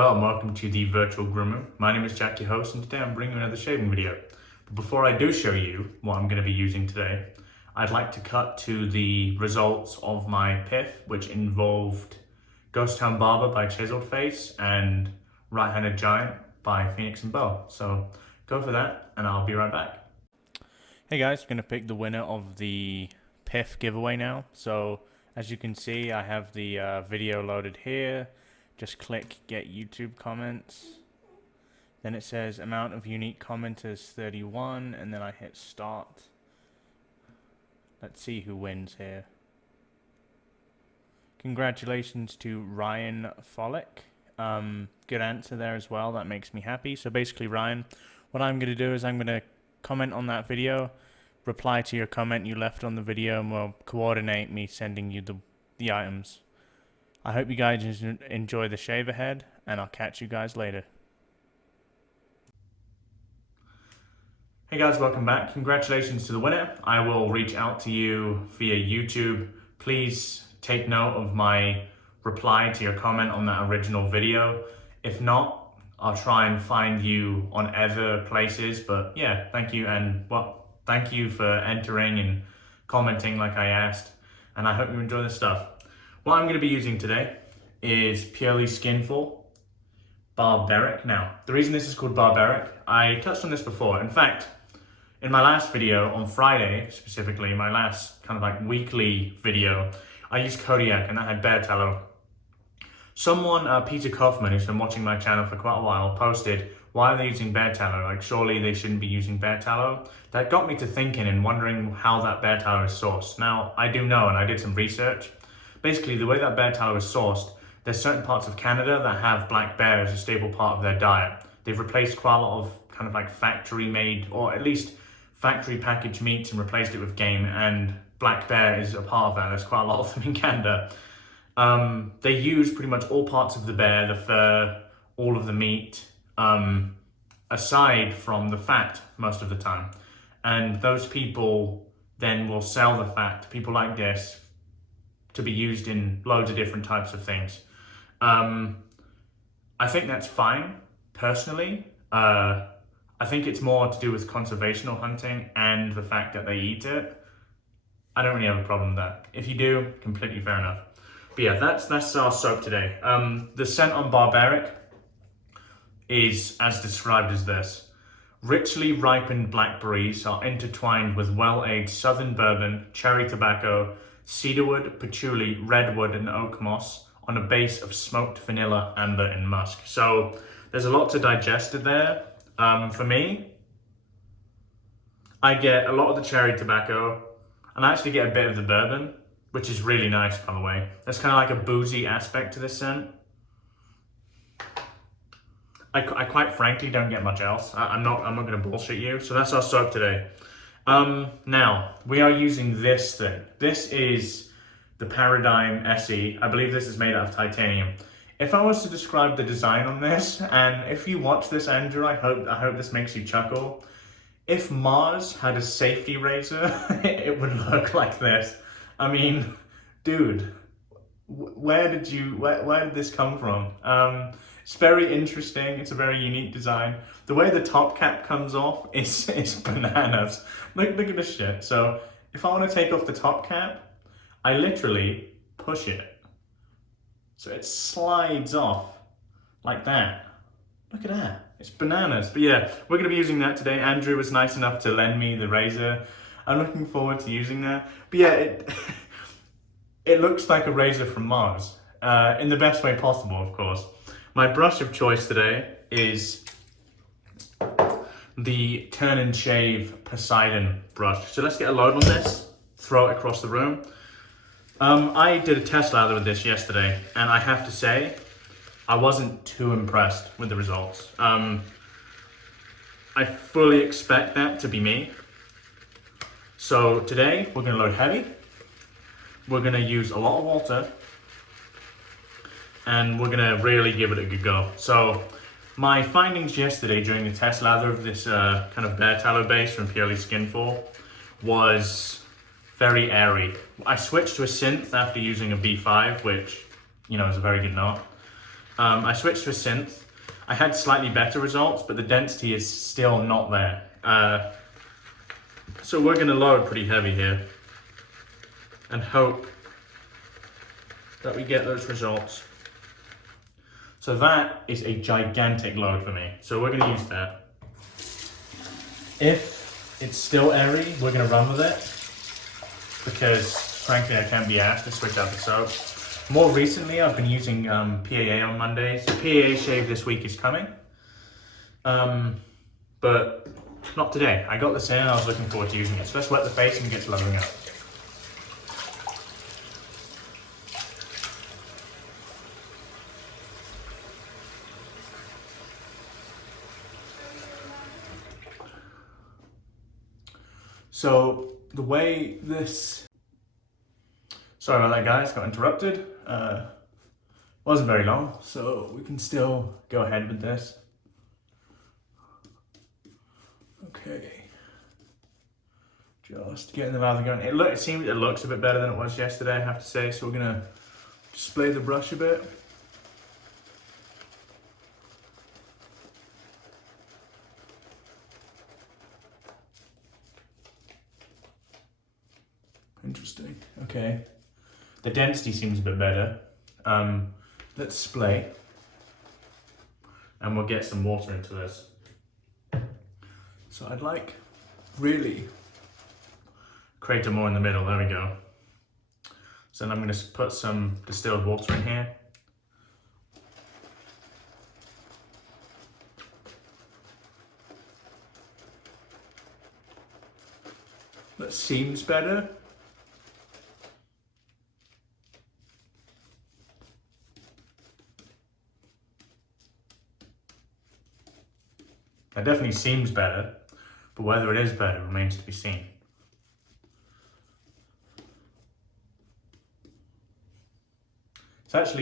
Hello and welcome to the Virtual Groomer. My name is Jack, your host, and today I'm bringing you another shaving video. But before I do show you what I'm going to be using today, I'd like to cut to the results of my PIF, which involved Ghost Town Barber by Chiseled Face and Right-Handed Giant by Phoenix and Bow. So go for that and I'll be right back. Hey guys, I'm going to pick the winner of the PIF giveaway now. So as you can see, I have the video loaded here. Just click get YouTube comments. Then it says amount of unique commenters 31, and then I hit start. Let's see who wins here. Congratulations to Ryan Follick. Good answer there as well. That makes me happy. So basically, Ryan, what I'm going to do is I'm going to comment on that video, reply to your comment you left on the video, and we'll coordinate me sending you the items. I hope you guys enjoy the shave ahead, and I'll catch you guys later. Hey guys, welcome back. Congratulations to the winner. I will reach out to you via YouTube. Please take note of my reply to your comment on that original video. If not, I'll try and find you on other places. But yeah, thank you, and thank you for entering and commenting like I asked. And I hope you enjoy this stuff. What I'm going to be using today is purely Skinful Barbearic. Now, the reason this is called Barbaric, I touched on this before. In fact, in my last video on Friday, specifically, my last kind of like weekly video, I used Kodiak and that had bear tallow. Someone, Peter Kaufman, who's been watching my channel for quite a while, posted, why are they using bear tallow? Like, surely they shouldn't be using bear tallow. That got me to thinking and wondering how that bear tallow is sourced. Now, I do know, and I did some research. Basically, the way that bear tallow is sourced, there's certain parts of Canada that have black bear as a staple part of their diet. They've replaced quite a lot of kind of like factory made, or at least factory packaged meats, and replaced it with game, and black bear is a part of that. There's quite a lot of them in Canada. They use pretty much all parts of the bear, the fur, all of the meat, aside from the fat most of the time. And those people then will sell the fat to people like this to be used in loads of different types of things. I think that's fine, personally. I think it's more to do with conservational hunting and the fact that they eat it. I don't really have a problem with that. If you do, completely fair enough. But yeah, that's our soap today. The scent on Barbaric is as described as this. Richly ripened blackberries are intertwined with well-aged southern bourbon, cherry tobacco, cedarwood, patchouli, redwood, and oak moss on a base of smoked vanilla, amber, and musk. So there's a lot to digest there. For me, I get a lot of the cherry tobacco, and I actually get a bit of the bourbon, which is really nice, by the way. There's kind of like a boozy aspect to this scent. I quite frankly don't get much else. I'm not going to bullshit you. So that's our soap today. Now, we are using this thing. This is the Paradigm SE. I believe this is made out of titanium. If I was to describe the design on this, and if you watch this, Andrew, I hope this makes you chuckle. If Mars had a safety razor, it would look like this. I mean, dude, where did this come from? It's very interesting. It's a very unique design. The way the top cap comes off is bananas. Look at this shit. So if I want to take off the top cap, I literally push it. So it slides off like that. Look at that. It's bananas. But yeah, we're going to be using that today. Andrew was nice enough to lend me the razor. I'm looking forward to using that. But yeah, it looks like a razor from Mars. In the best way possible, of course. My brush of choice today is the TurnnShave Poseidon brush. So let's get a load on this, throw it across the room. I did a test lather with this yesterday, and I have to say, I wasn't too impressed with the results. I fully expect that to be me. So today, we're gonna load heavy. We're gonna use a lot of water, and we're gonna really give it a good go. So my findings yesterday during the test lather of this kind of bear tallow base from Purely Skinful was very airy. I switched to a synth after using a B5, which, you know, is a very good note. I switched to a synth. I had slightly better results, but the density is still not there. So we're gonna load pretty heavy here and hope that we get those results. So that is a gigantic load for me. So we're gonna use that. If it's still airy, we're gonna run with it because frankly, I can't be asked to switch out the soap. More recently, I've been using PAA on Mondays. So PAA shave this week is coming, but not today. I got this in and I was looking forward to using it. So let's wet the face and get to leveling up. So the way this, sorry about that guys, got interrupted. Wasn't very long, so we can still go ahead with this. Okay, just getting the lather going. It seems it looks a bit better than it was yesterday, I have to say. So we're gonna display the brush a bit. Interesting. Okay, the density seems a bit better. Let's splay, and we'll get some water into this. So I'd like really crater more in the middle. There we go. So then I'm going to put some distilled water in here. That seems better. That definitely seems better, but whether it is better remains to be seen. It's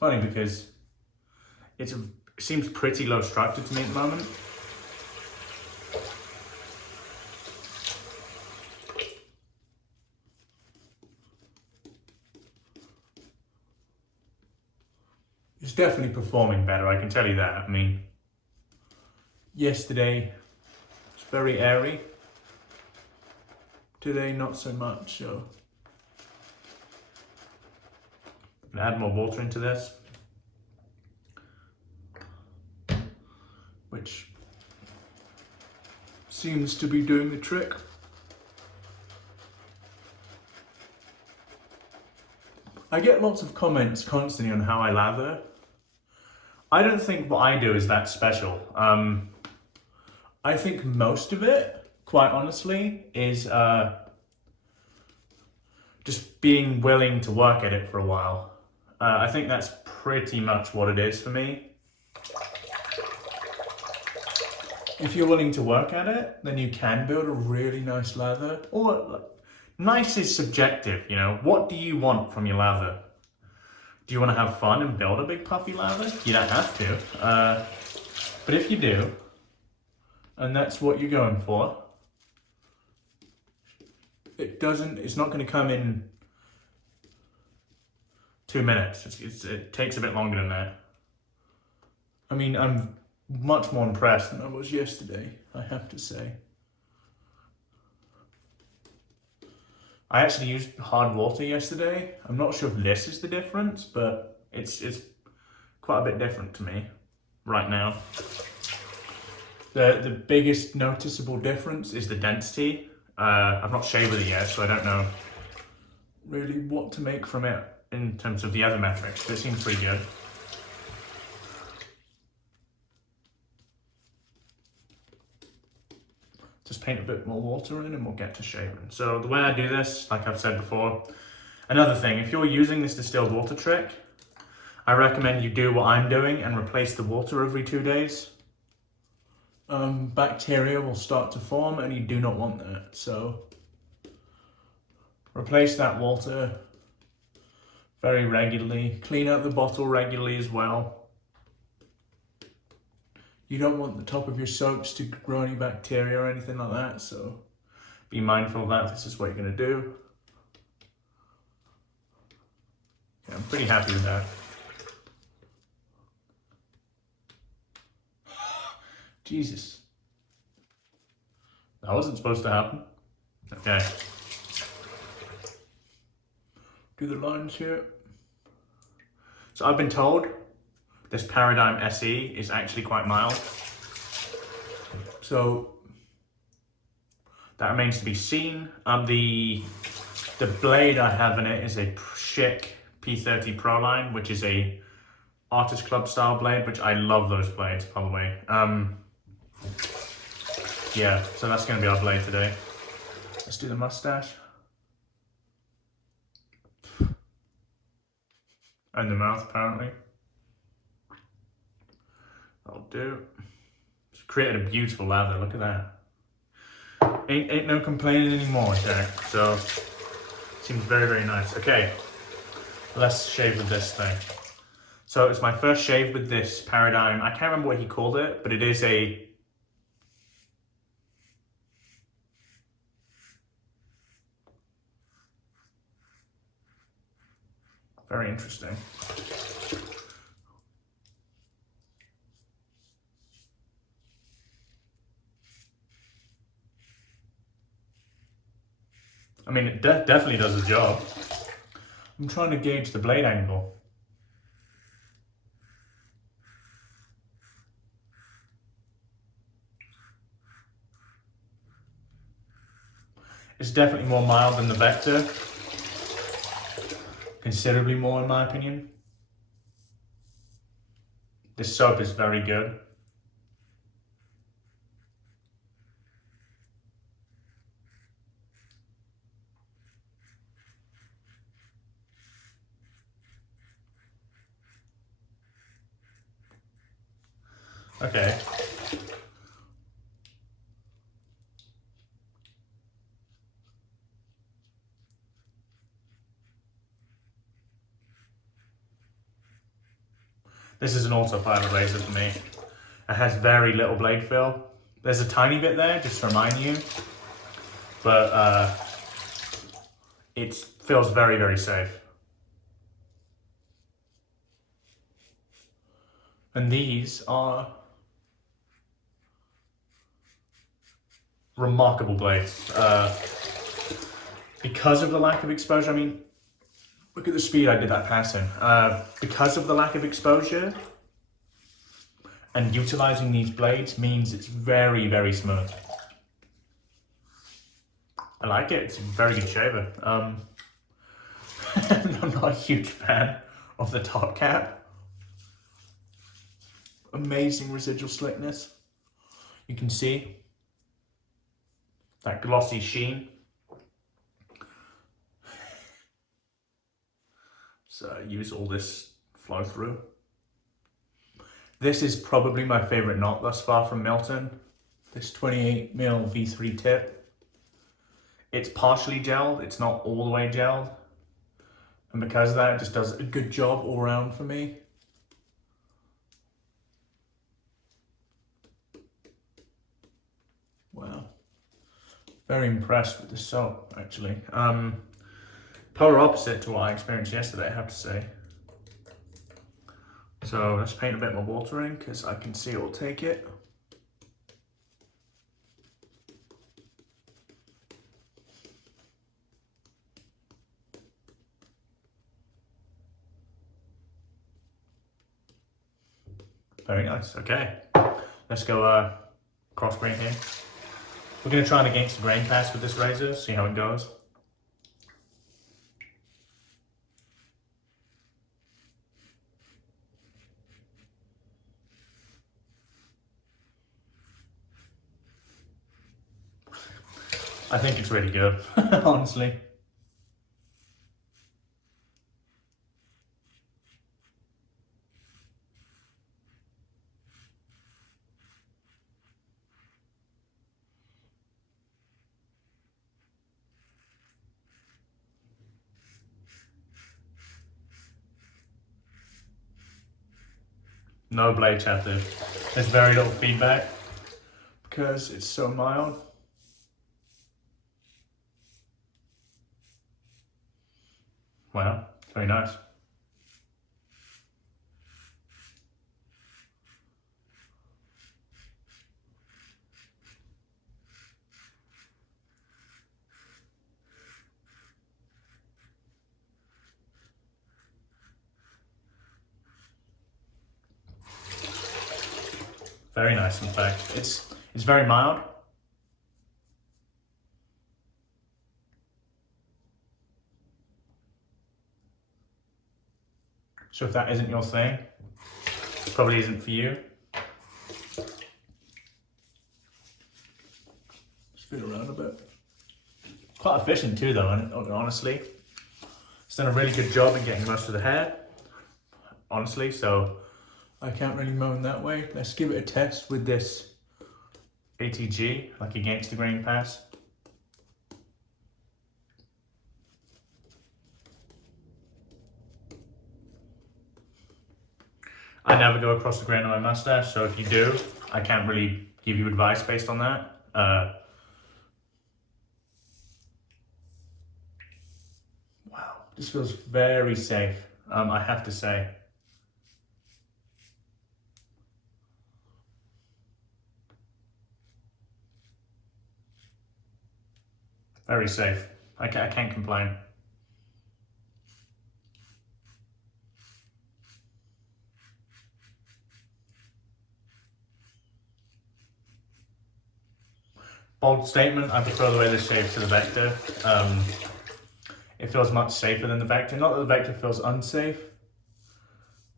funny because it seems pretty low structured to me at the moment. It's definitely performing better, I can tell you that. I mean, yesterday it's very airy. Today not so much, so I'm gonna add more water into this, which seems to be doing the trick. I get lots of comments constantly on how I lather. I don't think what I do is that special. I think most of it, quite honestly, is just being willing to work at it for a while. I think that's pretty much what it is for me. If you're willing to work at it, then you can build a really nice lather. Or nice is subjective, you know. What do you want from your lather? Do you want to have fun and build a big puffy lather? You don't have to. But if you do, and that's what you're going for, it's not going to come in 2 minutes. It takes a bit longer than that. I mean, I'm much more impressed than I was yesterday, I have to say. I actually used hard water yesterday. I'm not sure if this is the difference, but it's quite a bit different to me right now. The biggest noticeable difference is the density. I've not shaved with it yet, so I don't know really what to make from it in terms of the other metrics, but it seems pretty good. Just paint a bit more water in and we'll get to shaving. So the way I do this, like I've said before, another thing, if you're using this distilled water trick, I recommend you do what I'm doing and replace the water every 2 days. Bacteria will start to form and you do not want that. So replace that water very regularly. Clean out the bottle regularly as well. You don't want the top of your soaps to grow any bacteria or anything like that, so be mindful of that. This is what you're going to do. Yeah, I'm pretty happy with that. Jesus. That wasn't supposed to happen. Okay. Do the lines here. So I've been told this Paradigm SE is actually quite mild. So that remains to be seen. The blade I have in it is a Schick P30 Proline, which is a Artist Club style blade, which I love those blades, by the way. Yeah, so that's going to be our blade today. Let's do the mustache. And the mouth, apparently. That'll do. It's created a beautiful lather, look at that. Ain't no complaining anymore, Jack. So, seems very, very nice. Okay, let's shave with this thing. So it's my first shave with this Paradigm. I can't remember what he called it, but it is a... Very interesting. I mean, it definitely does the job. I'm trying to gauge the blade angle. It's definitely more mild than the Vector. Considerably more in my opinion. This soap is very good. Okay. This is an autopilot razor for me. It has very little blade fill. There's a tiny bit there, just to remind you. But it feels very, very safe. And these are remarkable blades. Because of the lack of exposure, I mean, look at the speed I did that passing. Because of the lack of exposure and utilizing these blades means it's very, very smooth. I like it, it's a very good shaver. I'm not a huge fan of the top cap. Amazing residual slickness. You can see that glossy sheen. So use all this flow through. This is probably my favorite knot thus far from Milton. This 28mm V3 tip. It's partially gelled, it's not all the way gelled. And because of that, it just does a good job all around for me. Wow. Very impressed with the soap, actually. Polar opposite to what I experienced yesterday, I have to say. So let's paint a bit more water in, because I can see it will take it. Very nice, okay. Let's go cross grain here. We're going to try and against the grain pass with this razor, see how it goes. I think it's really good, honestly. No blade chatter. There's very little feedback because it's so mild. Wow, very nice. Very nice, in fact. It's very mild. So if that isn't your thing, it probably isn't for you. Spin around a bit. Quite efficient too though, honestly. It's done a really good job in getting most of the hair, honestly, so I can't really moan that way. Let's give it a test with this ATG, like against the grain pass. I never go across the grain on my mustache, so if you do, I can't really give you advice based on that. Wow, this feels very safe, I have to say. Very safe. I can't complain. Bold statement, I prefer the way this shaves to the Vector. It feels much safer than the Vector. Not that the Vector feels unsafe.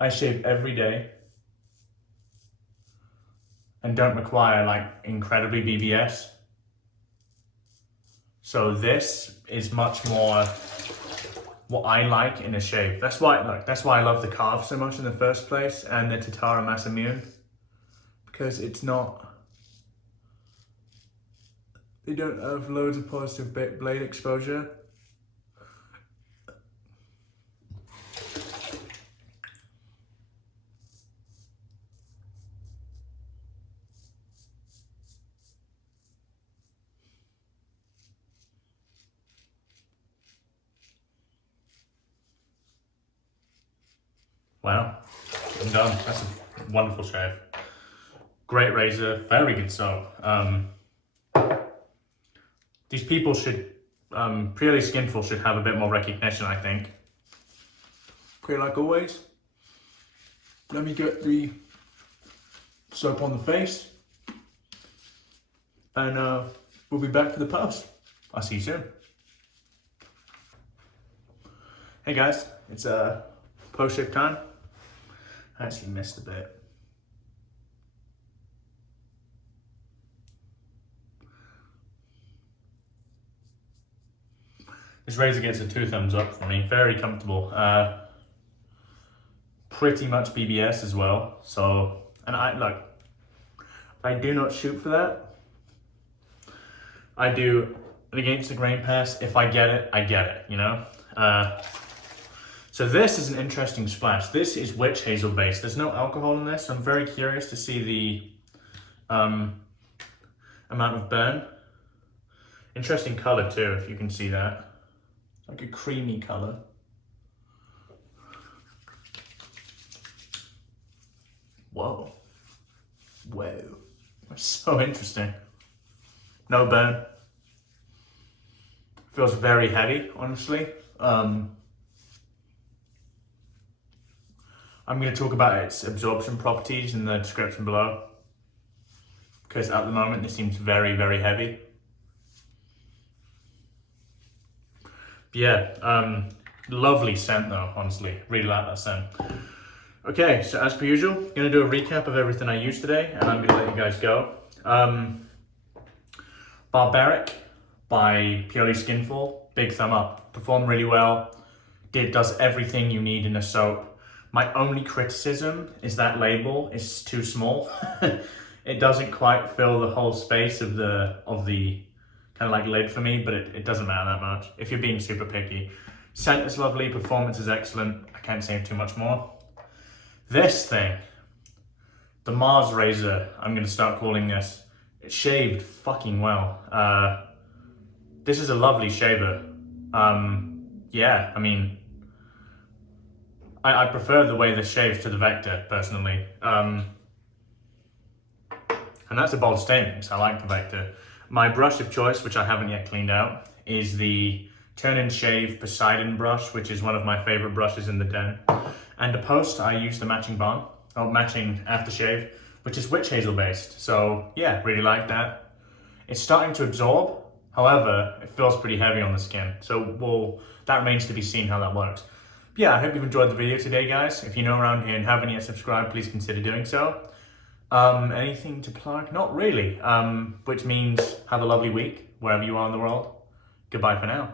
I shave every day and don't require like incredibly BBS. So this is much more what I like in a shave. That's why I love the Carve so much in the first place, and the Tatara Massamune, because it's not. They don't have loads of positive blade exposure. Wow, I'm done. That's a wonderful shave. Great razor, very good soap. These people should, purely Skinful should have a bit more recognition, I think. Okay, like always, let me get the soap on the face, and we'll be back for the post. I'll see you soon. Hey guys, it's post-shave time. I actually missed a bit. This razor gets a 2 thumbs up for me. Very comfortable. Pretty much BBS as well. So, and I do not shoot for that. I do an against the grain pass. If I get it, I get it, you know? So this is an interesting splash. This is witch hazel based. There's no alcohol in this. I'm very curious to see the amount of burn. Interesting color too, if you can see that. Like a creamy color. Whoa. Whoa. That's so interesting. No burn. Feels very heavy, honestly. I'm going to talk about its absorption properties in the description below, because at the moment this seems very, very heavy. But yeah, lovely scent though, honestly. Really like that scent. Okay, so as per usual, I'm going to do a recap of everything I used today, and I'm going to let you guys go. Barbaric by purely Skinful, big thumb up. Performed really well. Does everything you need in a soap. My only criticism is that label is too small. It doesn't quite fill the whole space of the kind of like lid for me, but it doesn't matter that much if you're being super picky. Scent is lovely, performance is excellent. I can't say too much more. This thing, the Mars razor, I'm gonna start calling this. It shaved fucking well. This is a lovely shaver. Yeah, I mean, I prefer the way this shaves to the Vector, personally. And that's a bold statement, because I like the Vector. My brush of choice, which I haven't yet cleaned out, is the TurnnShave Poseidon brush, which is one of my favorite brushes in the den. And to post, I use the matching balm, matching aftershave, which is witch hazel based. So yeah, really like that. It's starting to absorb, however, it feels pretty heavy on the skin. So that remains to be seen how that works. But yeah, I hope you've enjoyed the video today, guys. If you're new around here and haven't yet subscribed, please consider doing so. Anything to plug? Not really, which means have a lovely week wherever you are in the world. Goodbye for now.